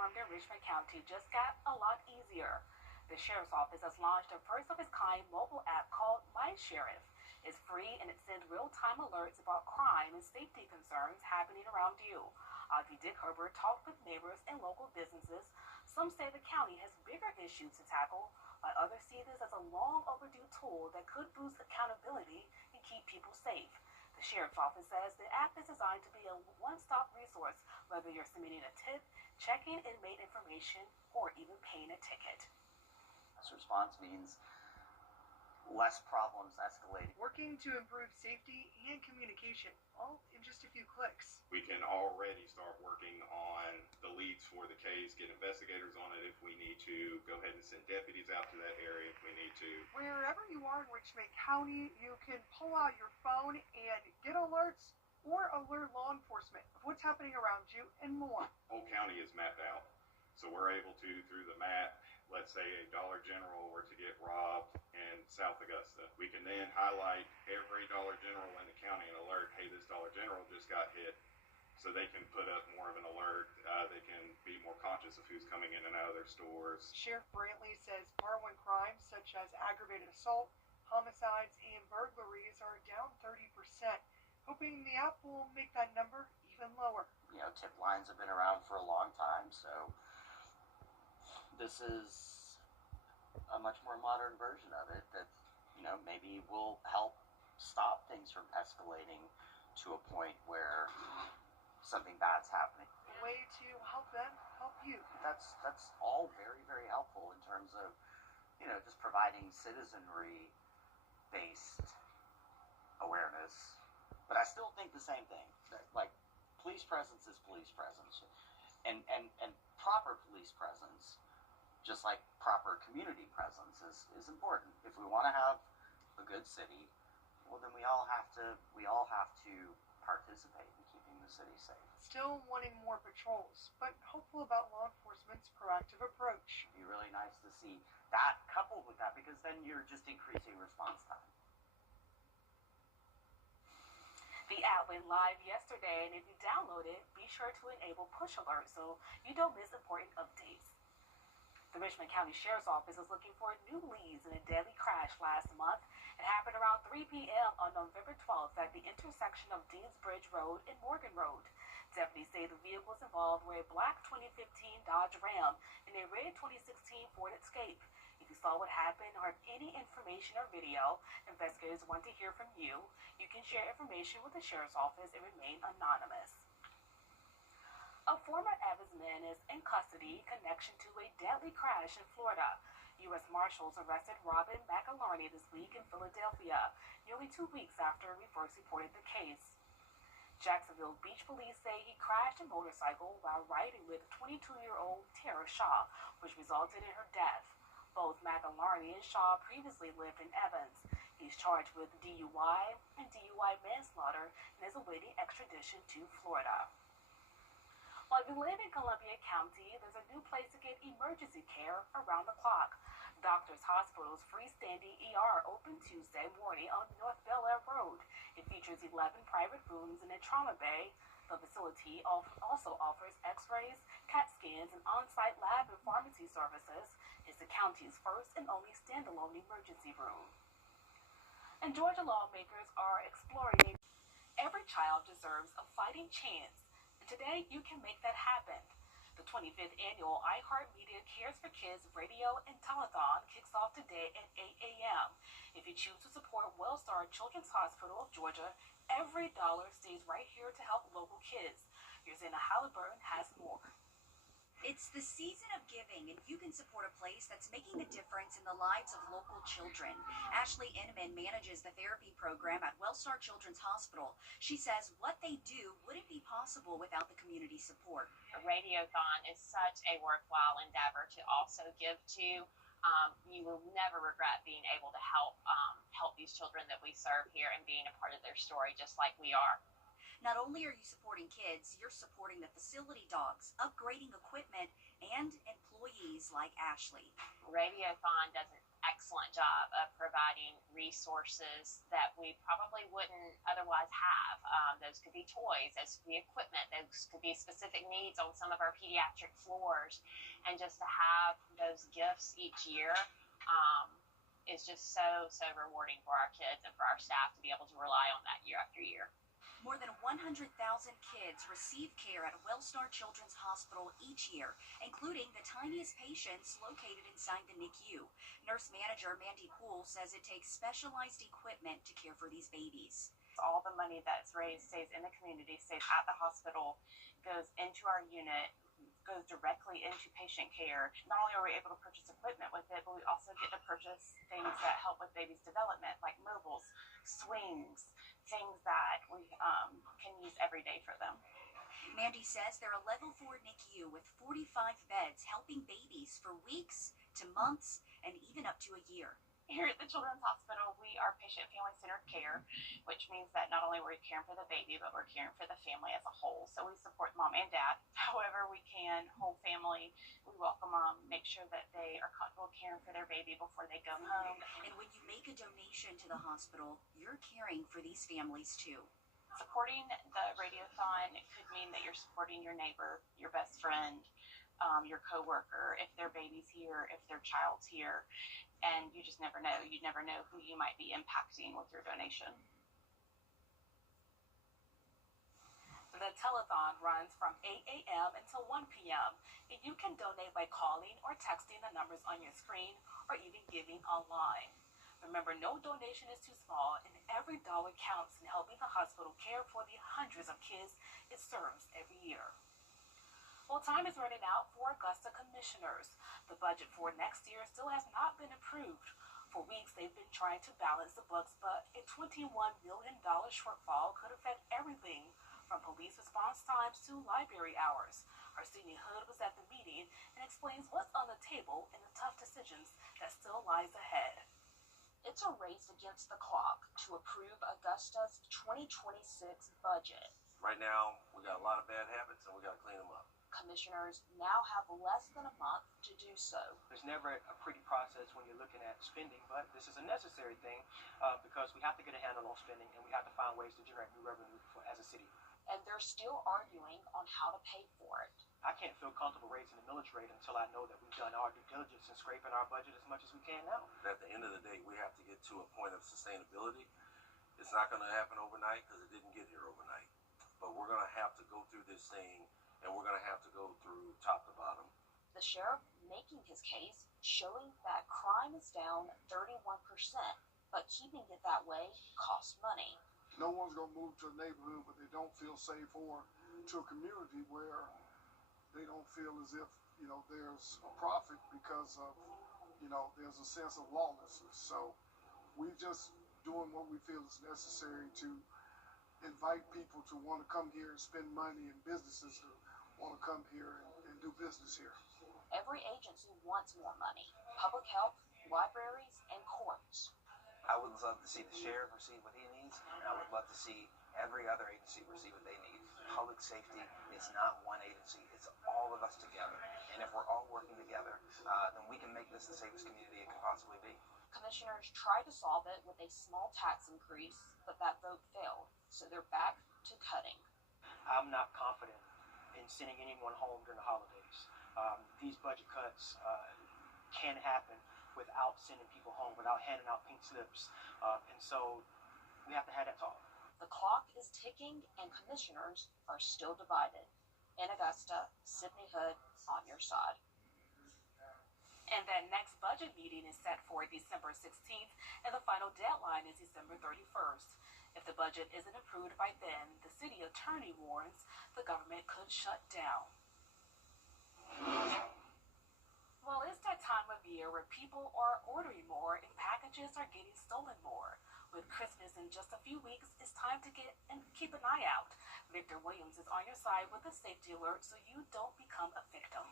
performed in Richmond County just got a lot easier. The Sheriff's Office has launched a first-of-its-kind mobile app called My Sheriff. It's free and it sends real-time alerts about crime and safety concerns happening around you. Audrey Dick Herbert talked with neighbors and local businesses. Some say the county has bigger issues to tackle, while others see this as a long overdue tool that could boost accountability and keep people safe. The Sheriff's Office says the app is designed to be a one-stop resource, whether you're submitting a tip, checking inmate information, or even paying a ticket. This response means less problems escalating. Working to improve safety and communication, all in just a few clicks. We can already start working on the leads for the case, get investigators on it if we need to, go ahead and send deputies out to that area if we need to. Wherever you are in Richmond County, you can pull out your phone and get alerts or alert law enforcement of what's happening around you and more. Whole county is mapped out, so we're able to, through the map, let's say a Dollar General were to get robbed in South Augusta, we can then highlight every Dollar General in the county and alert, hey, this Dollar General just got hit, so they can put up more of an alert. They can be more conscious of who's coming in and out of their stores. Sheriff Brantley says borrowing crimes such as aggravated assault, homicides, and burglaries are down 30%, hoping the app will make that number even lower. You know, tip lines have been around for a long time, so this is a much more modern version of it that, you know, maybe will help stop things from escalating to a point where something bad's happening. A way to help them help you. That's all very, very helpful in terms of, you know, just providing citizenry-based awareness. But I still think the same thing. Like, police presence is police presence. And proper police presence, just like proper community presence, is important. If we want to have a good city, well, then we all have to participate in keeping the city safe. Still wanting more patrols, but hopeful about law enforcement's proactive approach. It'd be really nice to see that coupled with that, because then you're just increasing response time. The app went live yesterday, and if you download it, be sure to enable push alerts so you don't miss important updates. The Richmond County Sheriff's Office is looking for new leads in a deadly crash last month. It happened around 3 p.m. on November 12th at the intersection of Deansbridge Road and Morgan Road. Deputies say the vehicles involved were a black 2015 Dodge Ram and a red 2016 Ford Escape. If you saw what happened or have any information or video, investigators want to hear from you. You can share information with the Sheriff's Office and remain anonymous. A former Evans man is in custody in connection to a deadly crash in Florida. U.S. Marshals arrested Robin McAlarney this week in Philadelphia, nearly 2 weeks after we first reported the case. Jacksonville Beach police say he crashed a motorcycle while riding with 22-year-old Tara Shaw, which resulted in her death. Both McAlarney and Shaw previously lived in Evans. He's charged with DUI and DUI manslaughter and is awaiting extradition to Florida. While you live in Columbia County, there's a new place to get emergency care around the clock. Doctors Hospital's freestanding ER opened Tuesday morning on North Bel Air Road. It features 11 private rooms and a trauma bay. The facility also offers x-rays, CAT scans, and on-site lab and pharmacy services. It's the county's first and only standalone emergency room. And Georgia lawmakers are exploring every child deserves a fighting chance. Today, you can make that happen. The 25th annual iHeartMedia Cares for Kids radio and telethon kicks off today at 8 a.m. If you choose to support Wellstar Children's Hospital of Georgia, every dollar stays right here to help local kids. Rosanna Halliburton has more. It's the season of giving, and you can support a place that's making a difference in the lives of local children. Ashley Inman manages the therapy program at Wellstar Children's Hospital. She says what they do wouldn't be possible without the community support. A radiothon is such a worthwhile endeavor to also give to. You will never regret being able to help these children that we serve here and being a part of their story just like we are. Not only are you supporting kids, you're supporting the facility dogs, upgrading equipment, and employees. babies like Ashley. Radiothon does an excellent job of providing resources that we probably wouldn't otherwise have. Those could be toys, those could be equipment, those could be specific needs on some of our pediatric floors. And just to have those gifts each year is just so rewarding for our kids and for our staff to be able to rely on that year after year. More than 100,000 kids receive care at Wellstar Children's Hospital each year, including the tiniest patients located inside the NICU. Nurse manager Mandy Poole says it takes specialized equipment to care for these babies. All the money that's raised stays in the community, stays at the hospital, goes into our unit, goes directly into patient care. Not only are we able to purchase equipment with it, but we also get to purchase things that help with babies' development, like mobiles, swings, things that we can use every day for them. Mandy says they're a level 4 NICU with 45 beds, helping babies for weeks to months and even up to a year. Here at the Children's Hospital, we are patient family-centered care, which means that not only are we caring for the baby, but we're caring for the family as a whole. So we support mom and dad however we can, whole family. We welcome them, make sure that they are comfortable caring for their baby before they go home. And when you make a donation to the hospital, you're caring for these families too. Supporting the Radiothon could mean that you're supporting your neighbor, your best friend, your coworker, if their baby's here, if their child's here, and you just never know. You never know who you might be impacting with your donation. The telethon runs from 8 a.m. until 1 p.m. and you can donate by calling or texting the numbers on your screen or even giving online. Remember, no donation is too small, and every dollar counts in helping the hospital care for the hundreds of kids it serves every year. Well, time is running out for Augusta commissioners. The budget for next year still has not been approved. For weeks, they've been trying to balance the books, but a $21 million shortfall could affect everything from police response times to library hours. Our Sydney Hood was at the meeting and explains what's on the table and the tough decisions that still lies ahead. It's a race against the clock to approve Augusta's 2026 budget. Right now, we got a lot of bad habits and we got to clean them up. Commissioners now have less than a month to do so. There's never a pretty process when you're looking at spending, but this is a necessary thing because we have to get a handle on spending and we have to find ways to generate new revenue as a city. And they're still arguing on how to pay for it. I can't feel comfortable raising the millage rate until I know that we've done our due diligence in scraping our budget as much as we can now. At the end of the day, we have to get to a point of sustainability. It's not going to happen overnight because it didn't get here overnight. But we're going to have to go through this thing, and we're going to have to go through top to bottom. The sheriff making his case, showing that crime is down 31%, but keeping it that way costs money. No one's going to move to a neighborhood where they don't feel safe, or to a community where they don't feel as if, there's a profit because of, there's a sense of lawlessness. So we're just doing what we feel is necessary to invite people to want to come here and spend money, and businesses to want to come here and do business here. Every agency wants more money. Public health, libraries, and courts. I would love to see the sheriff receive what he needs, and I would love to see every other agency receive what they need. Public safety is not one agency, it's all of us together. And if we're all working together, then we can make this the safest community it can possibly be. Commissioners tried to solve it with a small tax increase, but that vote failed, so they're back to cutting. I'm not confident in sending anyone home during the holidays. These budget cuts can happen without sending people home, without handing out pink slips. And so we have to have that talk. The clock is ticking and commissioners are still divided. In Augusta, Sydney Hood on your side. And that next budget meeting is set for December 16th, and the final deadline is December 31st. If the budget isn't approved by then, the city attorney warns the government could shut down. Well, it's that time of year where people are ordering more and packages are getting stolen more. With Christmas in just a few weeks, it's time to get and keep an eye out. Victor Williams is on your side with a safety alert so you don't become a victim.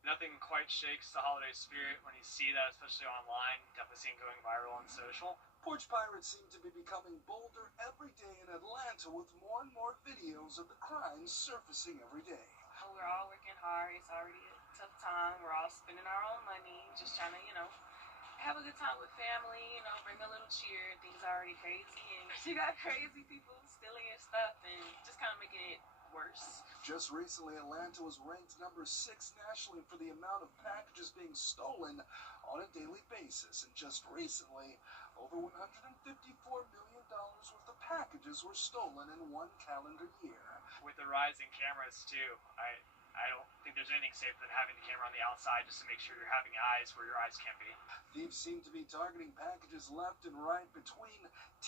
Nothing quite shakes the holiday spirit when you see that, especially online. Definitely seen going viral on social. Porch pirates seem to be becoming bolder every day in Atlanta, with more and more videos of the crimes surfacing every day. We're all working hard. It's already a tough time. time. We're all spending our own money, just trying to, have a good time with family, bring a little cheer. Things are already crazy, and you got crazy people stealing your stuff and just kind of making it worse. Just recently, Atlanta was ranked number 6 nationally for the amount of packages being stolen on a daily basis. And just recently, over $154 million worth of packages were stolen in one calendar year. With the rise in cameras too, I don't think there's anything safer than having the camera on the outside just to make sure you're having eyes where your eyes can be. Thieves seem to be targeting packages left and right between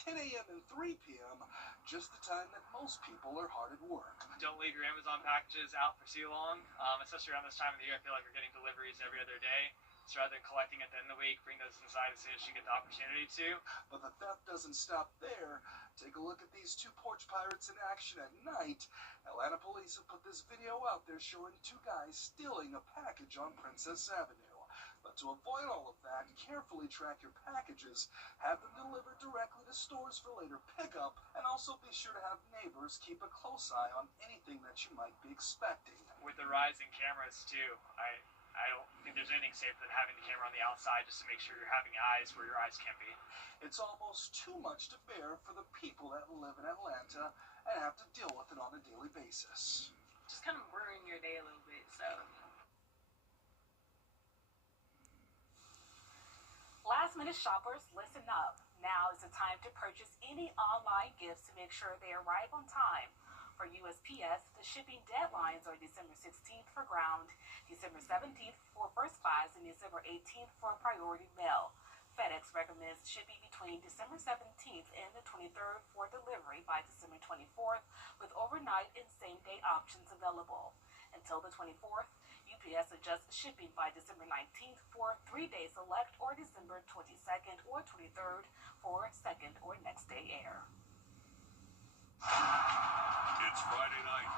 10 a.m. and 3 p.m., just the time that most people are hard at work. Don't leave your Amazon packages out for too long, especially around this time of the year. I feel like we're getting deliveries every other day. So rather than collecting at the end of the week, bring those inside as soon as you get the opportunity to. But the theft doesn't stop there. Take a look at these 2 porch pirates in action at night. Atlanta police have put this video out there showing 2 guys stealing a package on Princess Avenue. But to avoid all of that, carefully track your packages, have them delivered directly to stores for later pickup, and also be sure to have neighbors keep a close eye on anything that you might be expecting. With the rise in cameras too, I don't think there's anything safer than having the camera on the outside just to make sure you're having eyes where your eyes can be. It's almost too much to bear for the people that live in Atlanta and have to deal with it on a daily basis. Just kind of ruin your day a little bit, so. Last minute shoppers, listen up. Now is the time to purchase any online gifts to make sure they arrive on time. For USPS, the shipping deadlines are December 16th for ground, December 17th for first class, and December 18th for priority mail. FedEx recommends shipping between December 17th and the 23rd for delivery by December 24th, with overnight and same-day options available. Until the 24th, UPS adjusts shipping by December 19th for 3-day select or December 22nd or 23rd for second or next day air. It's Friday night.